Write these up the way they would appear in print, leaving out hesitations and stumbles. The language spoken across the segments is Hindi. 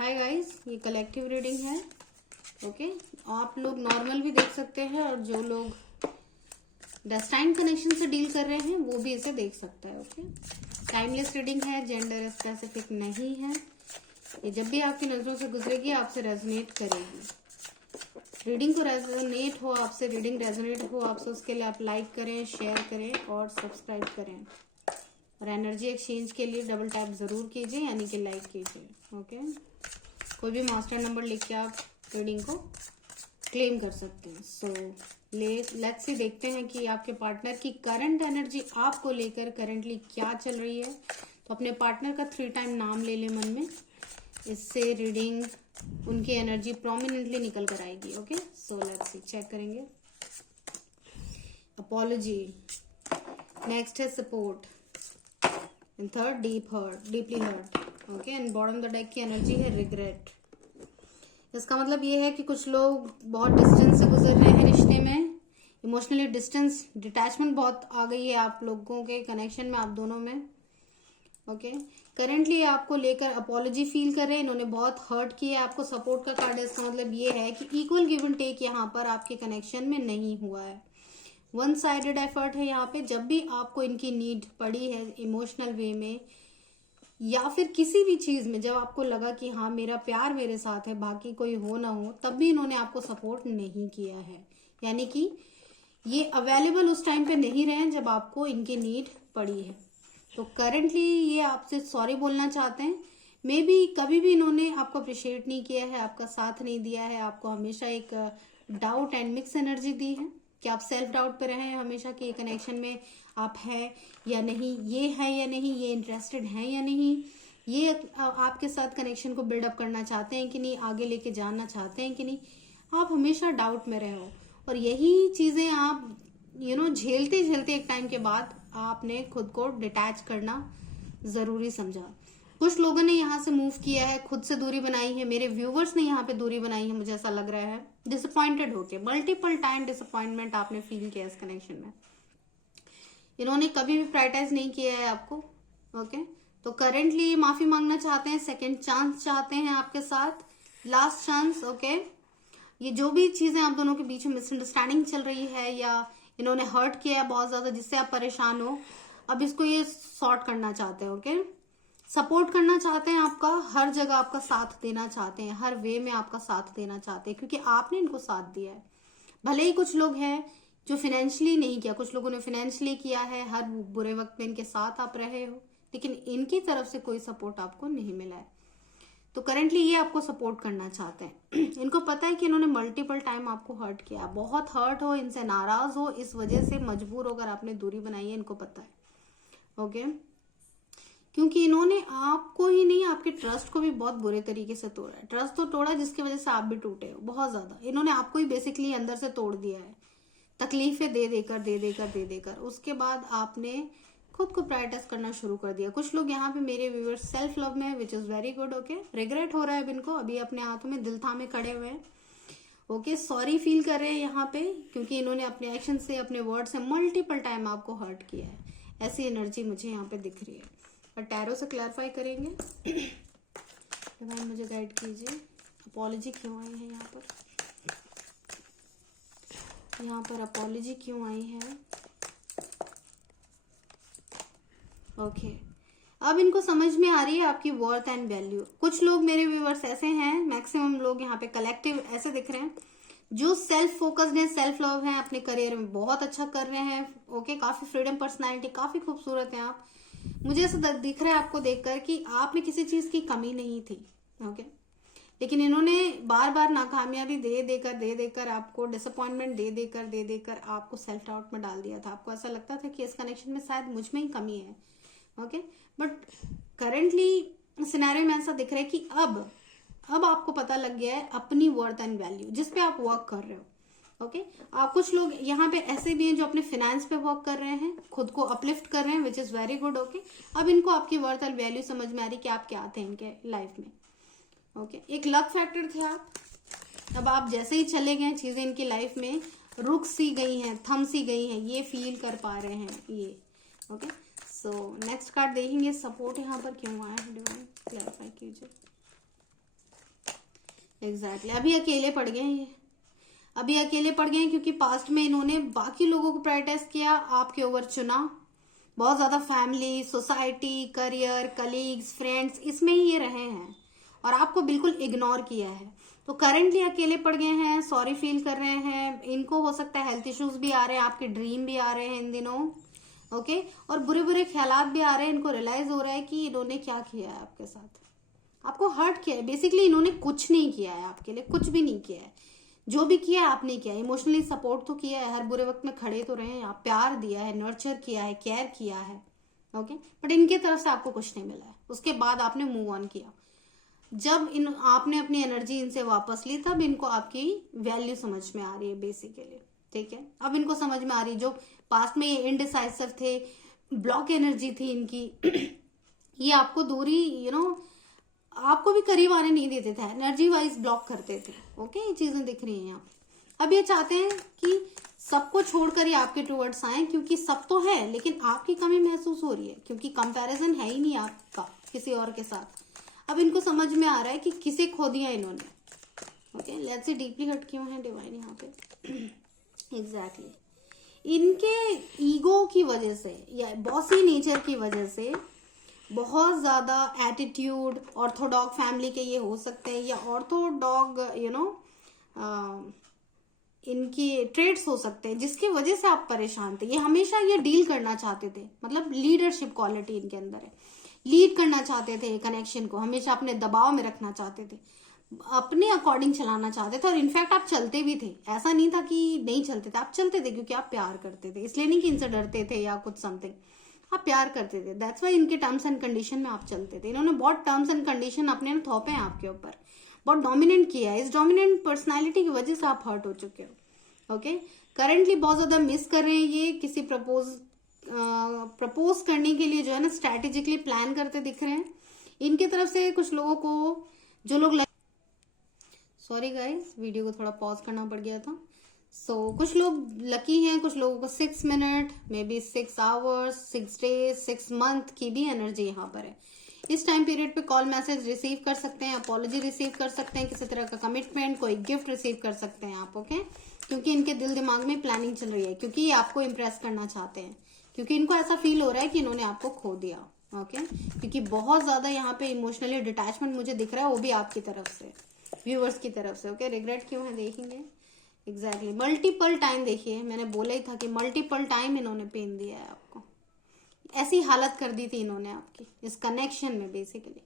हाय गाइस, ये कलेक्टिव रीडिंग है। ओके, आप लोग नॉर्मल भी देख सकते हैं और जो लोग डेस्टाइन कनेक्शन से डील कर रहे हैं वो भी इसे देख सकता है। ओके, टाइमलेस रीडिंग है, जेंडर स्पेसिफिक नहीं है। ये जब भी आपकी नजरों से गुजरेगी आपसे रेजोनेट करेगी। रीडिंग को रेजोनेट हो आपसे, रीडिंग रेजोनेट हो आपसे, उसके लिए आप लाइक करें, शेयर करें और सब्सक्राइब करें। और एनर्जी एक्सचेंज के लिए डबल टैप जरूर कीजिए, यानी कि लाइक कीजिए। ओके, कोई भी मास्टर नंबर लिख के आप रीडिंग को क्लेम कर सकते हैं। सो लेट्स सी देखते हैं कि आपके पार्टनर की करंट एनर्जी आपको लेकर करंटली क्या चल रही है। तो अपने पार्टनर का 3 टाइम नाम ले ले मन में, इससे रीडिंग उनकी एनर्जी प्रोमिनेंटली निकल कर आएगी। Okay, so let's see, check करेंगे। अपॉलॉजी, नेक्स्ट है support, and third deeply hurt. Okay, and bottom the deck की एनर्जी है रिग्रेट। इसका मतलब ये है कि कुछ लोग बहुत डिस्टेंस से गुजर रहे हैं रिश्ते में, इमोशनली डिस्टेंस, डिटैचमेंट बहुत आ गई है आप लोगों के कनेक्शन में, आप दोनों में। ओके, करेंटली आपको लेकर अपॉलॉजी फील कर रहे हैं, इन्होंने बहुत हर्ट किया है आपको। सपोर्ट का कार्ड है, इसका मतलब ये है कि इक्वल गिव एंड टेक यहाँ पर आपके कनेक्शन में नहीं हुआ है। वन साइडेड एफर्ट है यहाँ पे। जब भी आपको इनकी नीड पड़ी है इमोशनल वे में या फिर किसी भी चीज में, जब आपको लगा कि हाँ मेरा प्यार मेरे साथ है, बाकी कोई हो ना हो, तब भी इन्होंने आपको सपोर्ट नहीं किया है। यानी कि ये अवेलेबल उस टाइम पे नहीं रहे जब आपको इनकी नीड पड़ी है। तो करंटली ये आपसे सॉरी बोलना चाहते हैं। मे बी कभी भी इन्होंने आपको अप्रिशिएट नहीं किया है, आपका साथ नहीं दिया है, आपको हमेशा एक डाउट एंड मिक्स एनर्जी दी है कि आप सेल्फ डाउट पे रहे हैं हमेशा कि ये कनेक्शन में आप है या नहीं, ये है या नहीं, ये इंटरेस्टेड है या नहीं, ये आपके साथ कनेक्शन को बिल्डअप करना चाहते हैं कि नहीं, आगे लेके जाना चाहते हैं कि नहीं। आप हमेशा डाउट में रहे हो और यही चीजें आप झेलते झेलते एक टाइम के बाद आपने खुद को डिटैच करना जरूरी समझा। कुछ लोगों ने यहाँ से मूव किया है, खुद से दूरी बनाई है, मेरे व्यूवर्स ने यहाँ पे दूरी बनाई है, मुझे ऐसा लग रहा है डिसअपॉइंटेड होके। मल्टीपल टाइम डिसअपॉइंटमेंट आपने फील किया इस कनेक्शन में। इन्होंने कभी भी प्रायोरिटाइज नहीं किया है आपको। ओके, तो करेंटली माफी मांगना चाहते हैं, सेकेंड चांस चाहते हैं आपके साथ, लास्ट चांस। ओके, ये जो भी चीजें आप दोनों के बीच में मिसअंडरस्टैंडिंग चल रही है या इन्होंने हर्ट किया है बहुत ज्यादा जिससे आप परेशान हो, अब इसको ये सॉर्ट करना चाहते हैं। ओके, सपोर्ट करना चाहते हैं आपका, हर जगह आपका साथ देना चाहते हैं, हर वे में आपका साथ देना चाहते हैं, क्योंकि आपने इनको साथ दिया है। भले ही कुछ लोग हैं जो फाइनेंशियली नहीं किया, कुछ लोगों ने फाइनेंशियली किया है, हर बुरे वक्त में इनके साथ आप रहे हो, लेकिन इनकी तरफ से कोई सपोर्ट आपको नहीं मिला है। तो करेंटली ये आपको सपोर्ट करना चाहते हैं। इनको पता है कि इन्होंने मल्टीपल टाइम आपको हर्ट किया, बहुत हर्ट हो, इनसे नाराज हो, इस वजह से मजबूर होकर आपने दूरी बनाई है, इनको पता है। ओके, क्योंकि इन्होंने आपको ही नहीं आपके ट्रस्ट को भी बहुत बुरे तरीके से तोड़ा है। ट्रस्ट तो तोड़ा जिसकी वजह से आप भी टूटे हो बहुत ज्यादा। इन्होंने आपको ही बेसिकली अंदर से तोड़ दिया है, तकलीफें दे देकर उसके बाद आपने खुद को प्रायोरिटाइज करना शुरू कर दिया। कुछ लोग यहाँ पे मेरे व्यूअर्स सेल्फ लव में, which is very good. Okay, regret हो रहा है अब इनको, अभी अपने हाथों में दिल थामे खड़े हुए हैं। ओके, सॉरी फील कर रहे हैं यहाँ पे, क्योंकि इन्होंने अपने एक्शन से, अपने वर्ड से मल्टीपल टाइम आपको हर्ट किया है। ऐसी एनर्जी मुझे यहाँ पे दिख रही है। और टैरो से क्लैरिफाई करेंगे। भाई मुझे गाइड कीजिए, अपॉलॉजी क्यों आई है यहाँ पर अपॉलॉजी क्यों आई है। ओके, अब इनको समझ में आ रही है आपकी वर्थ एंड वैल्यू। कुछ लोग मेरे व्यूअर्स ऐसे हैं, मैक्सिमम लोग यहाँ पे कलेक्टिव ऐसे दिख रहे हैं जो सेल्फ फोकस्ड हैं, सेल्फ लव हैं, अपने करियर में बहुत अच्छा कर रहे हैं। ओके, काफी फ्रीडम पर्सनालिटी, काफी खूबसूरत हैं आप। मुझे ऐसा दिख रहा है आपको देखकर कि आप में किसी चीज की कमी नहीं थी। ओके, लेकिन इन्होंने बार बार नाकामयाबी दे देकर आपको डिसअपॉइंटमेंट दे देकर आपको सेल्फ डाउट में डाल दिया था। आपको ऐसा लगता था कि इस कनेक्शन में शायद मुझ में ही कमी है। ओके, बट करेंटली सिनेरियो में ऐसा दिख रहा है कि अब आपको पता लग गया है अपनी वर्थ एंड वैल्यू, जिस पे आप वर्क कर रहे हो। ओके, कुछ लोग यहाँ पे ऐसे भी हैं जो अपने फाइनेंस पे वर्क कर रहे हैं, खुद को अपलिफ्ट कर रहे हैं, which is very good. Okay, अब इनको आपकी वर्थ एंड वैल्यू समझ में आ रही कि आप क्या थे इनके लाइफ में। ओके, एक लक फैक्टर थे आप, अब आप जैसे ही चले गए चीजें इनकी लाइफ में रुक सी गई हैं, थम सी गई हैं, ये फील कर पा रहे हैं ये। ओके, सो नेक्स्ट कार्ड देखेंगे, सपोर्ट यहाँ पर क्यों आया है, डिवाइन क्लैरिफाई कीजिए। एग्जैक्टली अभी अकेले पड़ गए हैं ये, अभी अकेले पड़ गए हैं क्योंकि पास्ट में इन्होंने बाकी लोगों को प्रायोरिटाइज किया, आपके ओवर चुना। बहुत ज्यादा family, society, career, colleagues, friends, इसमें ही ये रहे हैं और आपको बिल्कुल इग्नोर किया है। तो करंटली अकेले पड़ गए हैं, सॉरी फील कर रहे हैं। इनको हो सकता है हेल्थ इश्यूज भी आ रहे हैं, आपके ड्रीम भी आ रहे हैं इन दिनों, ओके, और बुरे बुरे ख्यालात भी आ रहे हैं। इनको रियलाइज हो रहा है कि इन्होंने क्या किया है आपके साथ, आपको हर्ट किया है। बेसिकली इन्होंने कुछ नहीं किया है आपके लिए, कुछ भी नहीं किया है। जो भी किया है आपने किया है, इमोशनली सपोर्ट तो किया है, हर बुरे वक्त में खड़े तो रहे हैं आप, प्यार दिया है, नर्चर किया है, केयर किया है, ओके, बट इनके तरफ से आपको कुछ नहीं मिला है। उसके बाद आपने मूव ऑन किया। जब आपने अपनी एनर्जी इनसे वापस ली, तब इनको आपकी वैल्यू समझ में आ रही है बेसिकली, ठीक है। अब इनको समझ में आ रही, जो पास्ट में ये इनडिसाइसिव थे, ब्लॉक एनर्जी थी इनकी, ये आपको दूरी आपको भी करीब आने नहीं देते थे, एनर्जी वाइज ब्लॉक करते थे, ओके। ये चीजें दिख रही हैं यहाँ। अब ये चाहते हैं कि सबको छोड़कर ये आपके टूवर्ड्स आए, क्योंकि सब तो है लेकिन आपकी कमी महसूस हो रही है, क्योंकि कंपैरिजन है ही नहीं आपका किसी और के साथ। अब इनको समझ में आ रहा है कि किसे खो दिया इन्होंने, okay. Let's see deeply hurt क्यों है डिवाइन यहाँ पे। एग्जैक्टली इनके ईगो की वजह से या बॉसी नेचर की वजह से, बहुत ज्यादा एटीट्यूड, ऑर्थोडॉग फैमिली के ये हो सकते हैं, या ऑर्थोडॉग इनकी ट्रेड्स हो सकते हैं, जिसकी वजह से आप परेशान थे। ये हमेशा ये डील करना चाहते थे, मतलब लीडरशिप क्वालिटी इनके अंदर है, लीड करना चाहते थे कनेक्शन को, हमेशा अपने दबाव में रखना चाहते थे, अपने अकॉर्डिंग चलाना चाहते थे। और इनफैक्ट आप चलते भी थे, ऐसा नहीं था कि नहीं चलते थे, आप चलते थे क्योंकि आप प्यार करते थे, इसलिए नहीं कि इनसे डरते थे या कुछ समथिंग, आप प्यार करते थे। दैट्स वाई इनके टर्म्स एंड कंडीशन में आप चलते थे। इन्होंने बहुत टर्म्स एंड कंडीशन अपने थोपे हैं आपके ऊपर, बहुत डोमिनेंट किया है। इस डोमिनेंट पर्सनालिटी की वजह से आप हर्ट हो चुके हो, ओके। करंटली बहुत ज्यादा मिस कर रहे हैं ये, किसी प्रपोज करने के लिए जो है ना स्ट्रैटेजिकली प्लान करते दिख रहे हैं। इनके तरफ से कुछ लोगों को, जो लोग, सॉरी गाइस वीडियो को थोड़ा पॉज करना पड़ गया था। कुछ लोग लकी हैं, कुछ लोगों को 6 minute, may be 6 hours, 6 days, 6 month की भी एनर्जी यहाँ पर है। इस टाइम पीरियड पे कॉल मैसेज रिसीव कर सकते हैं, अपॉलॉजी रिसीव कर सकते हैं, किसी तरह का कमिटमेंट, कोई गिफ्ट रिसीव कर सकते हैं आप, ओके। क्योंकि इनके दिल दिमाग में प्लानिंग चल रही है, क्योंकि ये आपको इम्प्रेस करना चाहते हैं, क्योंकि इनको ऐसा फील हो रहा है कि इन्होंने आपको खो दिया, ओके। क्योंकि बहुत ज्यादा यहाँ पे इमोशनली डिटैचमेंट मुझे दिख रहा है, वो भी आपकी तरफ से, व्यूअर्स की तरफ से, ओके। रिग्रेट क्यों है देखेंगे। एग्जैक्टली मल्टीपल टाइम, देखिए मैंने बोला ही था कि मल्टीपल टाइम इन्होंने पेन दिया है आपको, ऐसी हालत कर दी थी इन्होंने आपकी इस कनेक्शन में। बेसिकली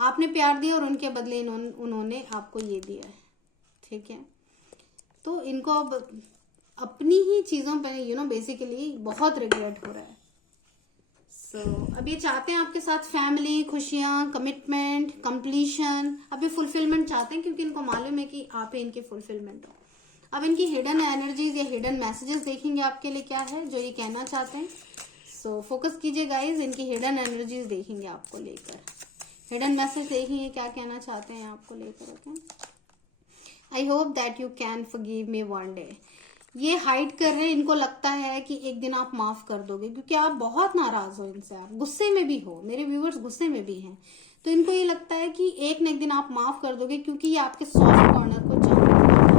आपने प्यार दिया और उनके बदले उन्होंने आपको ये दिया है, ठीक है। तो इनको अब अपनी ही चीजों पर बेसिकली बहुत रिग्रेट हो रहा है। अब ये चाहते हैं आपके साथ फैमिली, खुशियां, कमिटमेंट, कंप्लीशन, अब ये फुलफिलमेंट चाहते हैं, क्योंकि इनको मालूम है कि आप ही इनकी फुलफिलमेंट हो। अब इनकी हिडन एनर्जीज या हिडन मैसेजेस देखेंगे आपके लिए क्या है जो ये कहना चाहते हैं। फोकस कीजिए गाइज, इनकी हिडन एनर्जीज देखेंगे आपको लेकर, हिडन मैसेज देखेंगे क्या कहना चाहते हैं आपको लेकर, okay. I hope that you can forgive me one day. ये हाइड कर रहे हैं, इनको लगता है कि एक दिन आप माफ कर दोगे, क्योंकि आप बहुत नाराज हो इनसे, आप गुस्से में भी हो, मेरे व्यूवर्स गुस्से में भी हैं। तो इनको ये लगता है कि एक न एक दिन आप माफ कर दोगे, क्योंकि ये आपके सॉफ्ट कॉर्नर को जानते हैं,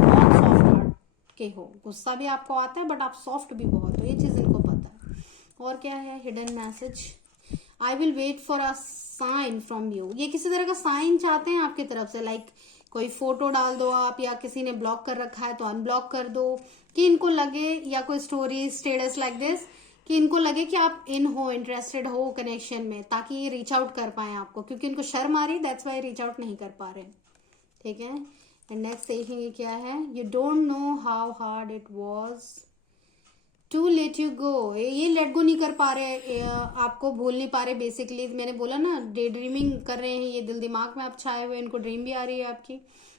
बहुत सॉफ्ट हार्ट के हो, गुस्सा भी आपको आता है बट आप सॉफ्ट भी बहुत हो, ये चीज इनको पता है। और क्या है hidden message, I will wait for a sign from you. ये किसी तरह का साइन चाहते हैं आपकी तरफ से, लाइक कोई फोटो डाल दो आप, या किसी ने ब्लॉक कर रखा है तो अनब्लॉक कर दो, कि इनको लगे, या कोई स्टोरी स्टेटस लाइक दिस, कि इनको लगे कि आप इन हो, इंटरेस्टेड हो कनेक्शन में, ताकि ये रीच आउट कर पाए आपको, क्योंकि इनको शर्म आ रही, दैट्स वाई रीच आउट नहीं कर पा रहे, ठीक है। एंड नेक्स्ट देखेंगे क्या है, you don't know how hard it was to let you go. ये लेट गो नहीं कर पा रहे, आपको भूल नहीं पा रहे। बेसिकली मैंने बोला ना, डे ड्रीमिंग कर रहे हैं, ये दिल दिमाग में आप छाए हुए, इनको ड्रीम भी आ रही है आपकी,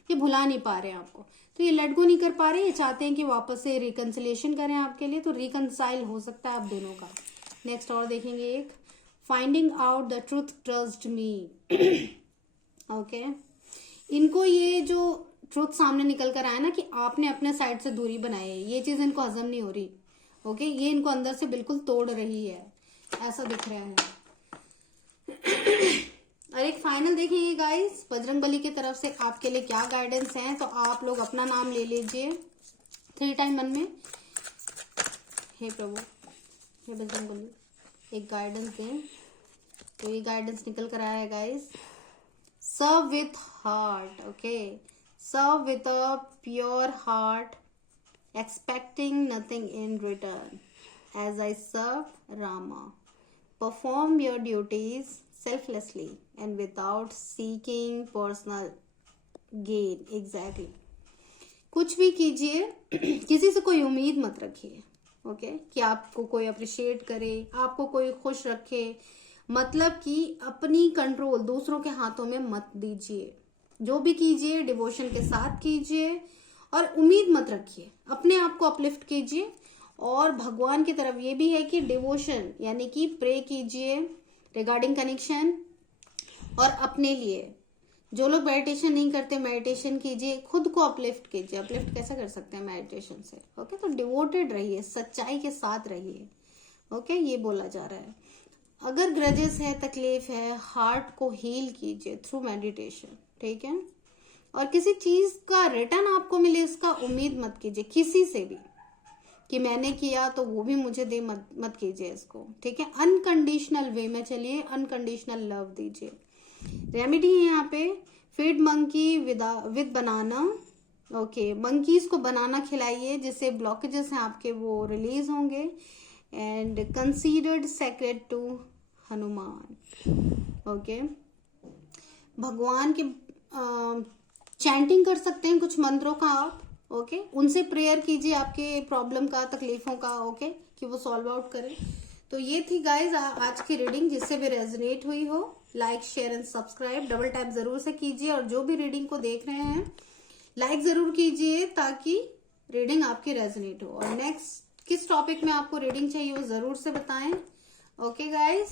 ये भुला नहीं पा रहे हैं आपको, तो ये लेट गो नहीं कर पा रहे। ये चाहते हैं कि वापस से रिकंसिलिएशन करें आपके लिए, तो रिकंसाइल हो सकता है आप दोनों का। नेक्स्ट और देखेंगे एक, finding out the truth trust me, okay. इनको ये जो ट्रूथ सामने निकल कर आया ना कि आपने अपने साइड से दूरी बनाई है, ये चीज इनको हजम नहीं हो रही, ओके। ये इनको अंदर से बिल्कुल तोड़ रही है, ऐसा दिख रहा है। और एक फाइनल देखिए गाइस, बजरंगबली की तरफ से आपके लिए क्या गाइडेंस है। तो आप लोग अपना नाम ले लीजिए 3 टाइम मन में। हे प्रभु, हे बजरंगबली, एक गाइडेंस दें। तो ये गाइडेंस निकल कर आया है guys, serve with heart, okay, serve with a pure heart, expecting nothing in return, as I serve Rama, perform your duties selflessly and without seeking personal gain. Exactly. कुछ भी कीजिए, किसी से कोई उम्मीद मत रखिए, ओके, कि आपको कोई अप्रिशिएट करे, आपको कोई खुश रखे। मतलब कि अपनी कंट्रोल दूसरों के हाथों में मत दीजिए। जो भी कीजिए डिवोशन के साथ कीजिए और उम्मीद मत रखिए। अपने आप को अपलिफ्ट कीजिए। और भगवान की तरफ ये भी है कि डिवोशन यानी कि प्रे कीजिए रिगार्डिंग कनेक्शन। और अपने लिए जो लोग मेडिटेशन नहीं करते, मेडिटेशन कीजिए, खुद को अपलिफ्ट कीजिए। अपलिफ्ट कैसे कर सकते हैं मेडिटेशन से, ओके। तो डिवोटेड रहिए, सच्चाई के साथ रहिए, ओके, ये बोला जा रहा है। अगर ग्रजेस है, तकलीफ है, हार्ट को हील कीजिए थ्रू मेडिटेशन, ठीक है। और किसी चीज का रिटर्न आपको मिले इसका उम्मीद मत कीजिए किसी से भी, कि मैंने किया तो वो भी मुझे दे, मत कीजिए इसको, ठीक है। अनकंडीशनल वे में चलिए, अनकंडीशनल लव दीजिए। रेमेडी है यहाँ पे, feed monkey with banana, okay. Monkeys को बनाना खिलाइए, जिससे ब्लॉकेजेस हैं आपके वो रिलीज होंगे। And considered sacred to Hanuman, okay. भगवान के चैंटिंग कर सकते हैं कुछ मंत्रों का आप, ओके। उनसे प्रेयर कीजिए आपके प्रॉब्लम का, तकलीफों का, ओके, कि वो सॉल्व आउट करें। तो ये थी गाइज आज की रीडिंग। जिससे भी रेजोनेट हुई हो, like share and subscribe double tap जरूर से कीजिए। और जो भी रीडिंग को देख रहे हैं लाइक जरूर कीजिए, ताकि रीडिंग आपकी रेजोनेट हो। और नेक्स्ट किस टॉपिक में आपको रीडिंग चाहिए वो जरूर से बताएं, ओके गाइज।